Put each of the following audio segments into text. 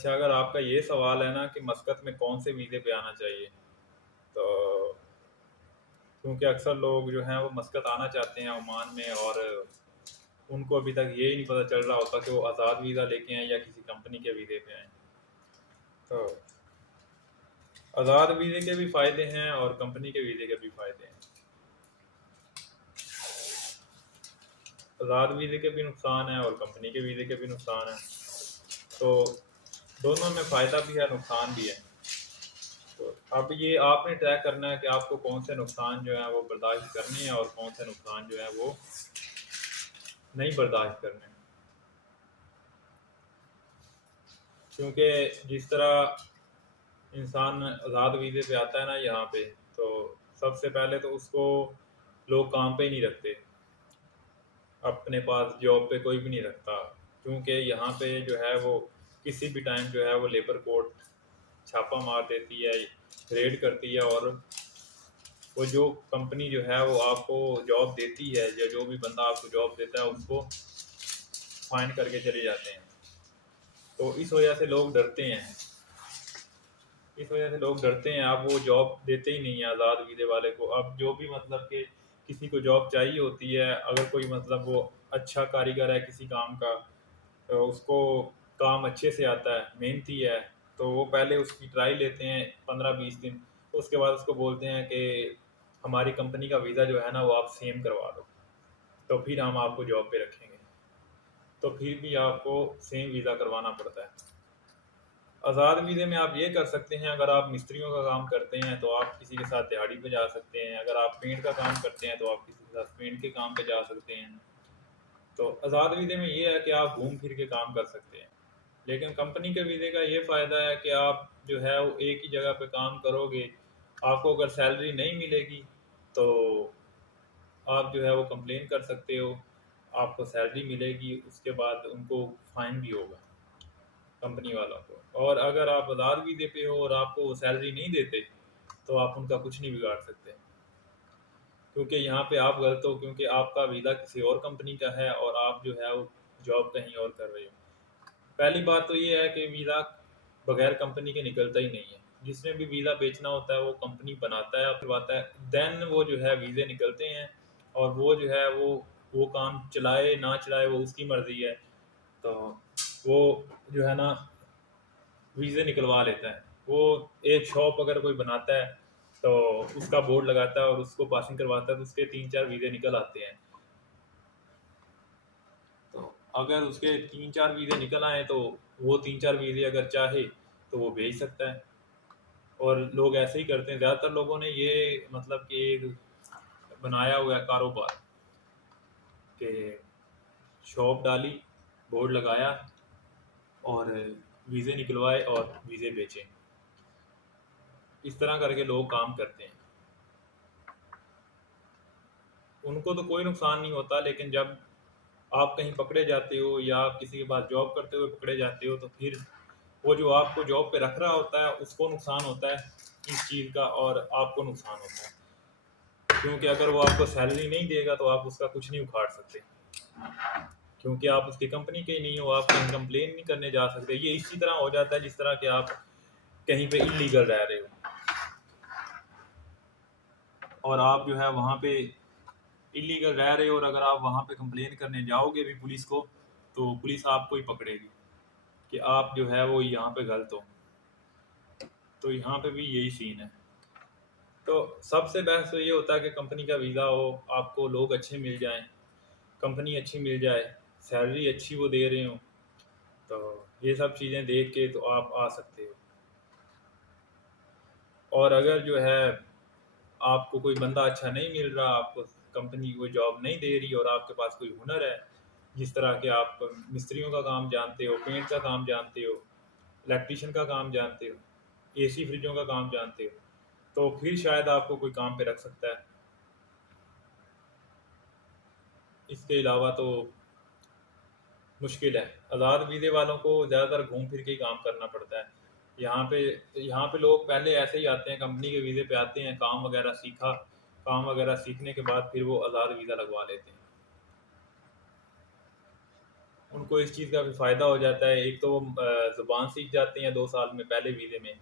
اچھا، اگر آپ کا یہ سوال ہے نا کہ مسقط میں کون سے ویزے پہ آنا چاہیے، تو کیونکہ اکثر لوگ جو ہیں وہ مسقط آنا چاہتے ہیں عمان میں، اور ان کو ابھی تک یہی نہیں پتہ چل رہا ہوتا کہ وہ آزاد ویزا لے کے آئیں یا کسی کمپنی کے ویزے پہ آئیں۔ تو آزاد ویزے کے بھی فائدے ہیں اور کمپنی کے ویزے کے بھی فائدے ہیں۔ آزاد ویزے کے بھی نقصان ہیں اور کمپنی کے ویزے کے بھی نقصان ہیں، تو دونوں میں فائدہ بھی ہے نقصان بھی ہے۔ تو اب یہ آپ نے طے کرنا ہے کہ آپ کو کون سے نقصان جو ہیں وہ برداشت کرنے ہیں اور کون سے نقصان جو ہیں وہ نہیں برداشت کرنے ہیں۔ کیونکہ جس طرح انسان آزاد ویزے پہ آتا ہے نا یہاں پہ، تو سب سے پہلے تو اس کو لوگ کام پہ ہی نہیں رکھتے، اپنے پاس جاب پہ کوئی بھی نہیں رکھتا، کیونکہ یہاں پہ جو ہے وہ کسی بھی ٹائم جو ہے وہ لیبر کورٹ چھاپہ مار دیتی ہے، ریڈ کرتی ہے، اور وہ جو کمپنی جو ہے وہ آپ کو جاب دیتی ہے یا جو بھی بندہ آپ کو جاب دیتا ہے اس کو فائن کر کے چلے جاتے ہیں۔ تو اس وجہ سے لوگ ڈرتے ہیں، اب وہ جاب دیتے ہی نہیں ہیں آزاد ویزے والے کو۔ اب جو بھی مطلب کہ کسی کو جاب چاہیے ہوتی ہے، اگر کوئی مطلب وہ اچھا کاریگر ہے کسی کام کا، تو اس کو کام اچھے سے آتا ہے، محنتی ہے، تو وہ پہلے اس کی ٹرائی لیتے ہیں 15-20 دن، اس کے بعد اس کو بولتے ہیں کہ ہماری کمپنی کا ویزا جو ہے نا وہ آپ سیم کروا دو، تو پھر ہم آپ کو جاب پہ رکھیں گے، تو پھر بھی آپ کو سیم ویزا کروانا پڑتا ہے۔ آزاد ویزے میں آپ یہ کر سکتے ہیں، اگر آپ مستریوں کا کام کرتے ہیں تو آپ کسی کے ساتھ دیہڑی پہ جا سکتے ہیں، اگر آپ پینٹ کا کام کرتے ہیں تو آپ کسی کے ساتھ پینٹ کے کام پہ جا سکتے ہیں۔ تو آزاد ویزے میں یہ ہے کہ آپ گھوم پھر کے کام کر سکتے ہیں، لیکن کمپنی کے ویزے کا یہ فائدہ ہے کہ آپ جو ہے وہ ایک ہی جگہ پہ کام کرو گے، آپ کو اگر سیلری نہیں ملے گی تو آپ جو ہے وہ کمپلین کر سکتے ہو، آپ کو سیلری ملے گی، اس کے بعد ان کو فائن بھی ہوگا کمپنی والوں کو۔ اور اگر آپ آزاد ویزے پہ ہو اور آپ کو وہ سیلری نہیں دیتے تو آپ ان کا کچھ نہیں بگاڑ سکتے، کیونکہ یہاں پہ آپ غلط ہو، کیونکہ آپ کا ویزا کسی اور کمپنی کا ہے اور آپ جو ہے وہ جاب کہیں اور کر رہے ہو۔ پہلی بات تو یہ ہے کہ ویزا بغیر کمپنی کے نکلتا ہی نہیں ہے، جس نے بھی ویزا بیچنا ہوتا ہے وہ کمپنی بناتا ہے اور کرواتا ہے، دین وہ جو ہے ویزے نکلتے ہیں، اور وہ جو ہے وہ کام چلائے نہ چلائے وہ اس کی مرضی ہے، تو وہ جو ہے نا ویزے نکلوا لیتا ہے۔ وہ ایک شاپ اگر کوئی بناتا ہے تو اس کا بورڈ لگاتا ہے اور اس کو پاسنگ کرواتا ہے، تو اس کے 3-4 ویزے نکل آتے ہیں، تو اگر اس کے 3-4 ویزے نکل آئیں تو وہ 3-4 ویزے اگر چاہے تو وہ بھیج سکتا ہے، اور لوگ ایسے ہی کرتے ہیں۔ زیادہ تر لوگوں نے یہ مطلب کہ ایک بنایا ہوا ہے کاروبار، کہ شاپ ڈالی، بورڈ لگایا اور ویزے نکلوائے اور ویزے بیچیں، اس طرح کر کے لوگ کام کرتے ہیں۔ ان کو تو کوئی نقصان نہیں ہوتا، لیکن جب آپ کہیں پکڑے جاتے ہو یا آپ کسی کے پاس جاب کرتے ہوئے پکڑے جاتے ہو تو پھر وہ جو آپ کو جاب پہ رکھ رہا ہوتا ہے اس کو نقصان ہوتا ہے اس چیز کا، اور آپ کو نقصان ہوتا ہے، کیونکہ اگر وہ آپ کو سیلری نہیں دے گا تو آپ اس کا کچھ نہیں اکھاڑ سکتے، کیونکہ آپ اس کی کمپنی کے ہی نہیں ہو، آپ کہیں کمپلین نہیں کرنے جا سکتے۔ یہ اسی طرح ہو جاتا ہے جس طرح کہ آپ کہیں پہ انلیگل رہ رہے ہو اور آپ جو ہے وہاں پہ انلیگل رہ رہے ہو، اور اگر آپ وہاں پہ کمپلین کرنے جاؤ گے بھی پولیس کو تو پولیس آپ کو ہی پکڑے گی کہ آپ جو ہے وہ یہاں پہ غلط ہو۔ تو یہاں پہ بھی یہی سین ہے۔ تو سب سے بحث تو یہ ہوتا ہے کہ کمپنی کا ویزا ہو، آپ کو لوگ اچھے مل جائیں، کمپنی اچھی مل جائے، سیلری اچھی وہ دے رہے ہوں، تو یہ سب چیزیں دیکھ کے تو آپ آ سکتے ہو۔ اور اگر جو ہے آپ کو کوئی بندہ اچھا نہیں مل رہا، آپ کو کمپنی کوئی جاب نہیں دے رہی، اور آپ کے پاس کوئی ہنر ہے، جس طرح کہ آپ مستریوں کا کام جانتے ہو، پینٹ کا کام جانتے ہو، الیکٹریشین کا کام جانتے ہو، اے سی فریجوں کا کام جانتے ہو، تو پھر شاید آپ کو کوئی کام پہ رکھ سکتا ہے۔ اس کے علاوہ تو مشکل ہے، آزاد ویزے والوں کو زیادہ تر گھوم پھر کے ہی کام کرنا پڑتا ہے۔ یہاں پہ لوگ پہلے ایسے ہی آتے ہیں، کمپنی کے ویزے پہ آتے ہیں، کام وغیرہ سیکھنے کے بعد پھر وہ آزاد ویزا لگوا لیتے ہیں۔ ان کو اس چیز کا بھی فائدہ ہو جاتا ہے، ایک تو وہ زبان سیکھ جاتے ہیں 2 سال میں پہلے ویزے میں،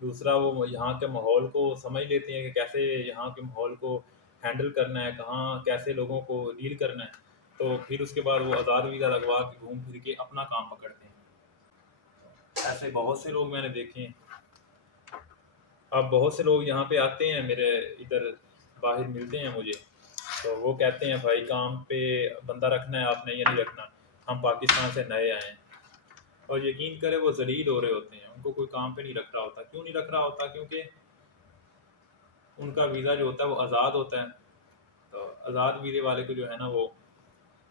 دوسرا وہ یہاں کے ماحول کو سمجھ لیتے ہیں کہ کیسے یہاں کے ماحول کو ہینڈل کرنا ہے، کہاں کیسے لوگوں کو ڈیل کرنا ہے، تو پھر اس کے بعد وہ آزاد ویزا لگوا کے گھوم پھر کے اپنا کام پکڑتے ہیں۔ ایسے بہت سے لوگ میں نے دیکھے ہیں۔ اب بہت سے لوگ یہاں پہ آتے ہیں، میرے ادھر باہر ملتے ہیں مجھے، تو وہ کہتے ہیں بھائی کام پہ بندہ رکھنا ہے آپ نے یا نہیں رکھنا، ہم پاکستان سے نئے آئے ہیں، اور یقین کرے وہ ذلیل ہو رہے ہوتے ہیں، ان کو کوئی کام پہ نہیں رکھ رہا ہوتا۔ کیوں نہیں رکھ رہا ہوتا؟ کیونکہ ان کا ویزا جو ہوتا ہے وہ آزاد ہوتا ہے، تو آزاد ویزے والے کو جو ہے نا وہ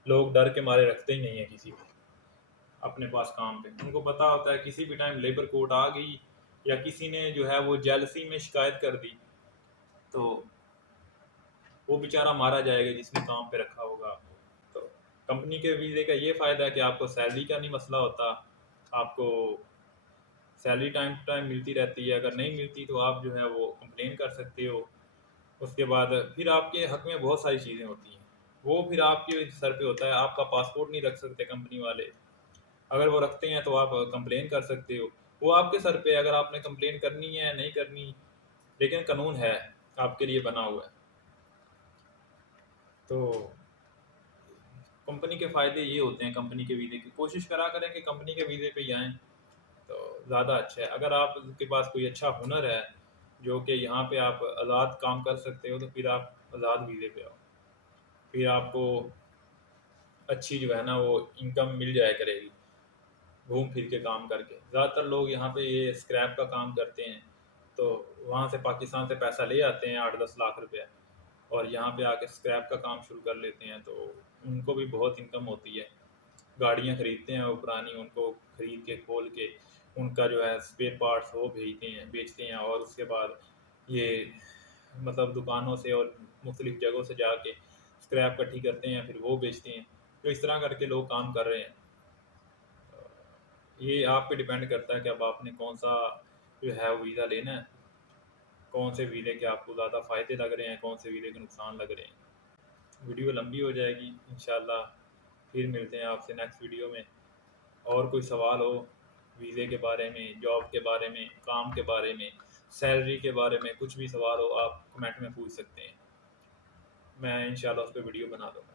لوگ ڈر کے مارے رکھتے ہی نہیں ہیں کسی کو اپنے پاس کام پہ۔ ان کو پتہ ہوتا ہے کسی بھی ٹائم لیبر کورٹ آ گئی یا کسی نے جو ہے وہ جیلسی میں شکایت کر دی تو وہ بیچارہ مارا جائے گا جس نے کام پہ رکھا ہوگا آپ کو۔ تو کمپنی کے ویزے کا یہ فائدہ ہے کہ آپ کو سیلری کا نہیں مسئلہ ہوتا، آپ کو سیلری ٹائم ٹو ٹائم ملتی رہتی ہے، اگر نہیں ملتی تو آپ جو ہے وہ کمپلین کر سکتے ہو۔ اس کے بعد پھر آپ کے حق میں بہت ساری چیزیں ہوتی ہیں، وہ پھر آپ کے سر پہ ہوتا ہے۔ آپ کا پاسپورٹ نہیں رکھ سکتے کمپنی والے، اگر وہ رکھتے ہیں تو آپ کمپلین کر سکتے ہو، وہ آپ کے سر پہ ہے اگر آپ نے کمپلین کرنی ہے نہیں کرنی، لیکن قانون ہے آپ کے لیے بنا ہوا ہے۔ تو کمپنی کے فائدے یہ ہوتے ہیں کمپنی کے ویزے کی۔ کوشش کرا کریں کہ کمپنی کے ویزے پہ ہی آئیں تو زیادہ اچھا ہے۔ اگر آپ کے پاس کوئی اچھا ہنر ہے جو کہ یہاں پہ آپ آزاد کام کر سکتے ہو تو پھر آپ آزاد ویزے پہ آؤ، پھر آپ کو اچھی جو ہے نا وہ انکم مل جائے کرے گی گھوم پھر کے کام کر کے۔ زیادہ تر لوگ یہاں پہ یہ اسکریپ کا کام کرتے ہیں، تو وہاں سے پاکستان سے پیسہ لے آتے ہیں 8-10 لاکھ روپے، اور یہاں پہ آ کے اسکریپ کا کام شروع کر لیتے ہیں، تو ان کو بھی بہت انکم ہوتی ہے۔ گاڑیاں خریدتے ہیں وہ پرانی، ان کو خرید کے کھول کے ان کا جو ہے اسپیئر پارٹس وہ بیچتے ہیں، اور اس کے بعد یہ مطلب دکانوں سے اور مختلف جگہوں سے جا کے اسکریپ کٹھی کرتے ہیں پھر وہ بیچتے ہیں۔ تو اس طرح کر کے لوگ کام کر رہے ہیں۔ یہ آپ پہ ڈیپینڈ کرتا ہے کہ اب آپ نے کون سا جو ہے ویزا لینا ہے، کون سے ویزے کے آپ کو زیادہ فائدے لگ رہے ہیں، کون سے ویزے کے نقصان لگ رہے ہیں۔ ویڈیو لمبی ہو جائے گی انشاءاللہ، پھر ملتے ہیں آپ سے نیکسٹ ویڈیو میں۔ اور کوئی سوال ہو ویزے کے بارے میں، جاب کے بارے میں، کام کے بارے میں، سیلری کے بارے میں، کچھ بھی سوال ہو آپ کمنٹ میں پوچھ سکتے ہیں، میں انشاءاللہ اس پہ ویڈیو بنا دوں گا۔